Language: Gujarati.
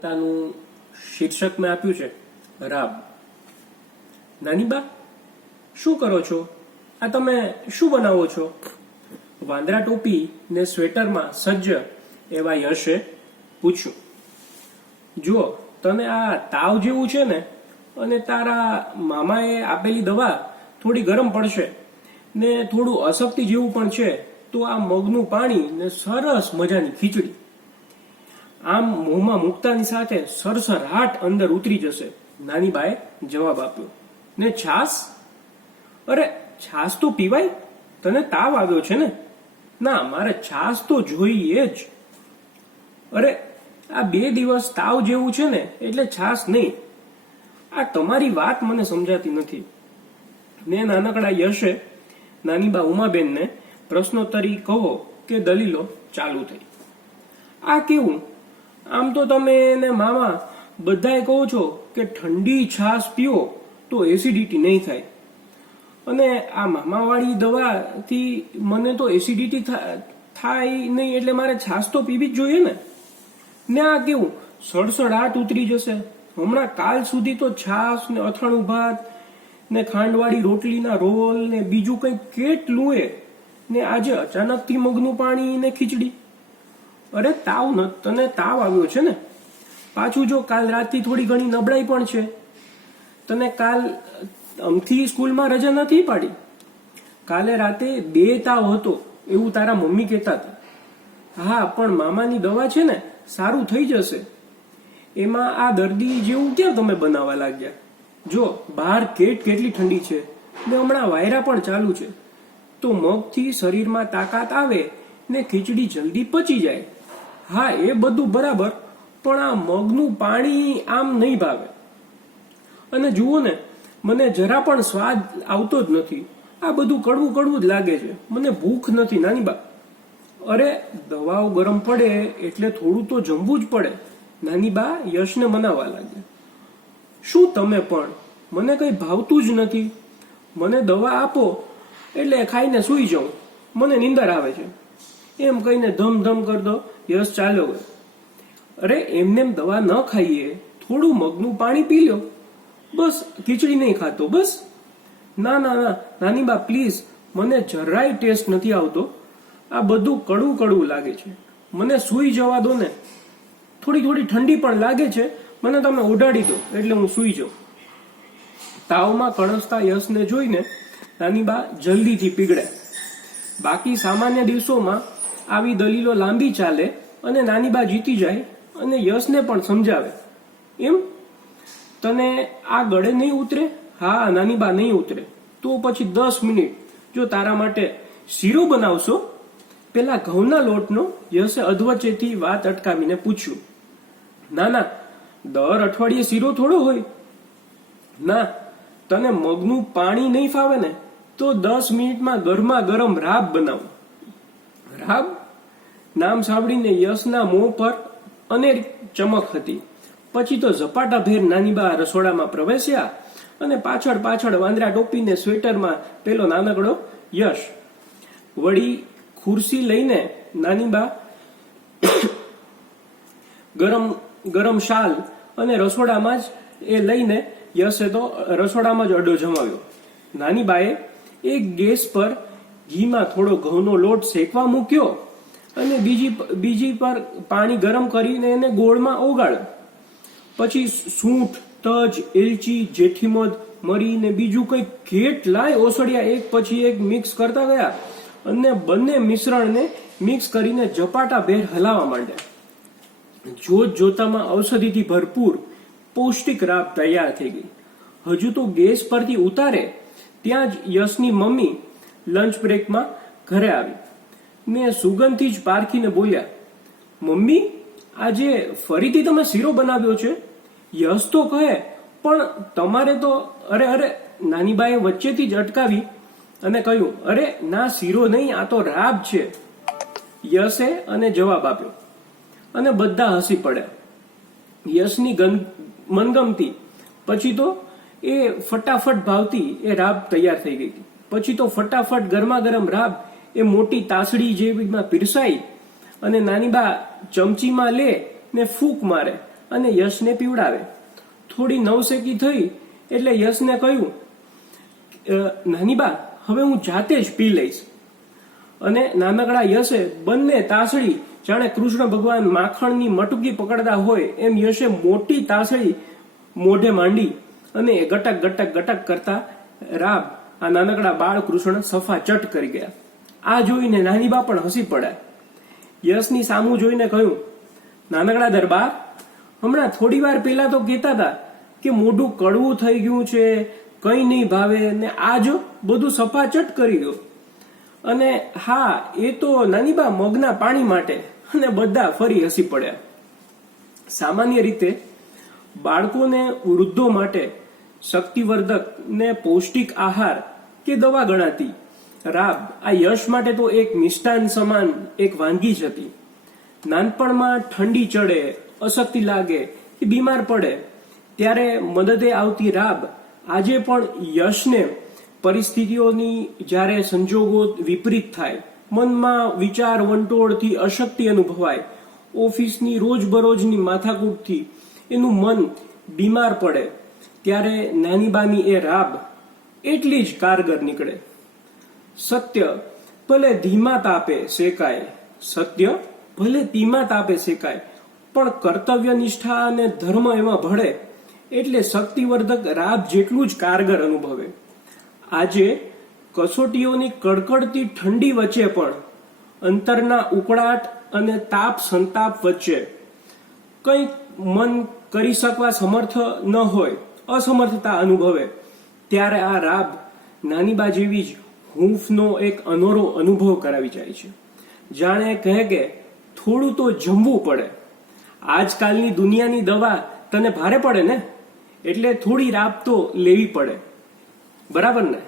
વાર્તાનું શીર્ષક મેં આપ્યું છે રાબ. નાની બા, શું કરો છો? આ તમે શું બનાવો છો? વાંદરા ટોપી ને સ્વેટરમાં સજ્જ એવા યશે પૂછ્યું. જુઓ, તને આ તાવ જેવું છે ને, અને તારા મામાએ આપેલી દવા થોડી ગરમ પડશે ને થોડું અશક્તિ જેવું પણ છે, તો આ મગનું પાણી ને સરસ મજાની ખીચડી આમ મોંમાં મૂકતાની સાથે સરસરાટ અંદર ઉતરી જશે. નાની બાએ જવાબ આપ્યો. ને છાસ? અરે છાસ તો પીવાય, તને તાવ આવ્યો છે ને? ના, મારે છાસ તો જોઈએ જ. અરે આ 2 દિવસ તાવ જેવું છે ને એટલે છાસ નહીં. આ તમારી વાત મને સમજાતી નથી. ને નાનકડા યશે નાની બા ઉમાબેનને પ્રશ્નોત્તરી કહો કે દલીલો ચાલુ થઈ. આ કેવું? આમ તો તમે ને મામા બધાય કહો છો કે ઠંડી છાશ પીઓ તો એસિડિટી નહીં થાય, અને આ મામાવાળી દવાથી મને તો એસિડિટી થાય નહીં, એટલે મારે છાશ તો પીવી જ જોઈએ ને. ને આ કેવું? સડસડાટ ઉતરી જશે. હમણાં કાલ સુધી તો છાશ ને અથાણું ભાત ને ખાંડવાળી રોટલીના રોલ ને બીજું કંઈક કેટલું ને આજે અચાનકથી મગનું પાણી ને ખીચડી. અરે તને તાવ આવ્યો છે ને? પાછું જો કાલ રાતથી થોડી ઘણી નબળાઈ પણ છે. તને કાલ અમથી સ્કૂલમાં રજા નથી પાડી? કાલે રાતે 2 તાવ હતો એવું તારા મમ્મી કહેતા હતા. હા, પણ મામાની દવા છે ને, સારું થઈ જશે. એમાં આ દર્દી જેવું ક્યાં તમે બનાવવા લાગ્યા? જો બહાર કેટલી ઠંડી છે ને હમણાં વાયરા પણ ચાલુ છે, તો મગથી શરીરમાં તાકાત આવે ને ખીચડી જલ્દી પચી જાય. હા, એ બધું બરાબર, પણ આ મગનું પાણી આમ નહીં ભાવે. અને જુઓ ને, મને જરા પણ સ્વાદ આવતો જ નથી. આ બધું કડવું કડવું જ લાગે છે. મને ભૂખ નથી નાની બા. અરે દવાઓ ગરમ પડે એટલે થોડું તો જમવું જ પડે. નાની બા યશને મનાવવા લાગ્યા. શું તમે પણ? મને કંઈ ભાવતું જ નથી. મને દવા આપો એટલે ખાઈને સૂઈ જાઉં. મને નીંદર આવે છે. એમ કહીને ધમ કર દો યશ ચાલ્યો ગયો. અરે એમને દવા ન ખાઈએ, થોડું મગનું પાણી પી લો બસ. ખીચડી નહીં ખાતો બસ? ના નાની બા પ્લીઝ, મને જરાય ટેસ્ટ નથી આવતો. આ બધું કડવું લાગે છે. મને સૂઈ જવા દો ને. થોડી ઠંડી પણ લાગે છે. મને તમે ઓઢાડી દો એટલે હું સૂઈ જાઉં. તાવમાં કણસતા યશને જોઈને નાની બા જલ્દીથી પીગળ્યા. બાકી સામાન્ય દિવસોમાં આવી દલીલો લાંબી ચાલે અને નાની બા જીતી જાય અને યશને પણ સમજાવે. એમ? તને આ ગળે નહીં ઉતરે? હા નાની બા, નહીં ઉતરે. તો પછી 10 મિનિટ જો તારા માટે શીરો બનાવશો? પેલા ઘઉંના લોટનો યશે અધવચ્ચેથી વાત અટકાવીને પૂછ્યું. ના, દર અઠવાડિયે શીરો થોડો હોય. ના, તને મગનું પાણી નહીં ફાવે ને, તો 10 મિનિટમાં ગરમા ગરમ રાબ બનાવો. રાબ? નામ સાંભળીને યશના મોં પર અનેરી ચમક હતી. પછી તો ઝપાટાભેર નાની બા રસોડામાં પ્રવેશ્યા અને પાછળ વાંદરા ટોપીને સ્વેટરમાં પેલો નાનકડો યશ. વળી ખુરશી લઈને નાની બા ગરમ શાલ અને રસોડામાં જ એ લઈને યશે તો રસોડામાં જ અડ્ડો જમાવ્યો. નાની બાએ એક ગેસ પર ઘીમાં થોડો ઘઉંનો લોટ શેકવા મૂક્યો અને બીજી પર પાણી ગરમ કરીને એને ગોળમાં ઓગાળ્યો. પછી સૂંઠ, તજ, એલચી, જેઠીમધ, મરી ને બીજું કંઈક કેટલાય ઓસડિયા એક પછી એક મિક્સ કરતા ગયા અને બંને મિશ્રણને મિક્સ કરીને ઝપાટાભેર હલાવવા માંડ્યા. જોતામાં ઔષધિથી ભરપૂર પૌષ્ટિક રાબ તૈયાર થઈ ગઈ. હજુ તો ગેસ પરથી ઉતારે ત્યાં જ યશની મમ્મી લંચ બ્રેકમાં ઘરે આવી ને સુગંધથી જ પારખીને બોલ્યા. મમ્મી, આજે ફરીથી તમે શીરો બનાવ્યો છે? યશ તો કહે, પણ તમારે તો અરે નાની બાએ વચ્ચેથી જ અટકાવી અને કહ્યું, અરે ના, શીરો નહીં, આ તો રાબ છે. યશે અને જવાબ આપ્યો અને બધા હસી પડ્યા. યશની મનગમતી પછી તો એ ફટાફટ ભાવતી એ રાબ તૈયાર થઈ ગઈ. પછી તો ફટાફટ ગરમા ગરમ રાબ એ મોટી તાસડી જેવીમાં પીરસાઈ અને નાની બા ચમચીમાં લે ને ફૂંક મારે અને યશને પીવડાવે. થોડી નવસેકી થઈ એટલે યશને કહ્યું, નાની બા, હવે હું જાતે જ પી લઈશ. અને નાનકડા યશે બંને તાસળી જાણે કૃષ્ણ ભગવાન માખણની મટકી પકડતા હોય એમ યશે મોટી તાસળી મોઢે માંડી અને ગટક ગટક ગટક કરતા રાબ આ નાનકડા બાળ કૃષ્ણ સફા ચટ કરી ગયા. આ જોઈને નાની બા પણ હસી પડ્યા. યશની સામું જોઈને કહ્યું, નાનકડા દરબાર, હમણાં થોડી વાર પહેલા તો કહેતા હતા કે મોઢું કડવું થઈ ગયું છે, કંઈ નહીં ભાવે, ને આ જો બધું સફાચટ કરી દો. અને હા, એ તો નાની બા મગના પાણી માટે. અને બધા ફરી હસી પડ્યા. સામાન્ય રીતે બાળકોને વૃદ્ધો માટે શક્તિવર્ધક ને પૌષ્ટિક આહાર કે દવા ગણાતી રાબ આ યશ માટે તો એક મિષ્ટાન સમાન એક વાનગી જ હતી. નાનપણમાં ઠંડી ચડે, અશક્તિ લાગે કે બીમાર પડે ત્યારે મદદે આવતી રાબ આજે પણ યશને પરિસ્થિતિઓની જ્યારે સંજોગો વિપરીત થાય, મનમાં વિચાર વંટોળથી અશક્તિ અનુભવાય, ઓફિસની રોજબરોજની માથાકૂટથી એનું મન બીમાર પડે ત્યારે નાનીબાની એ રાબ એટલી જ કારગર નીકળે. સત્ય ભલે ધીમા તાપે શેકાય, સત્ય ભલે ધીમા તાપે શેકાય, પણ કર્તવ્ય નિષ્ઠા અને ધર્મ એમાં ભળે એટલે શક્તિવર્ધક રાબ જેટલું જ કારગર અનુભવે. આજે કસોટીઓની કડકડતી ઠંડી વચ્ચે પણ અંતરના ઉકળાટ અને તાપ સંતાપ વચ્ચે કંઈક મન કરી શકવા સમર્થ ન હોય, અસમર્થતા અનુભવે ત્યારે આ રાબ નાનીબા જેવી જ હૂંફનો એક અનોરો અનુભવ કરાવી જાય છે. જાણે કહે કે થોડું તો જમવું પડે. આજકાલની દુનિયાની દવા તને ભારે પડે ને, એટલે થોડી રાબ તો લેવી પડે. બરાબર ને?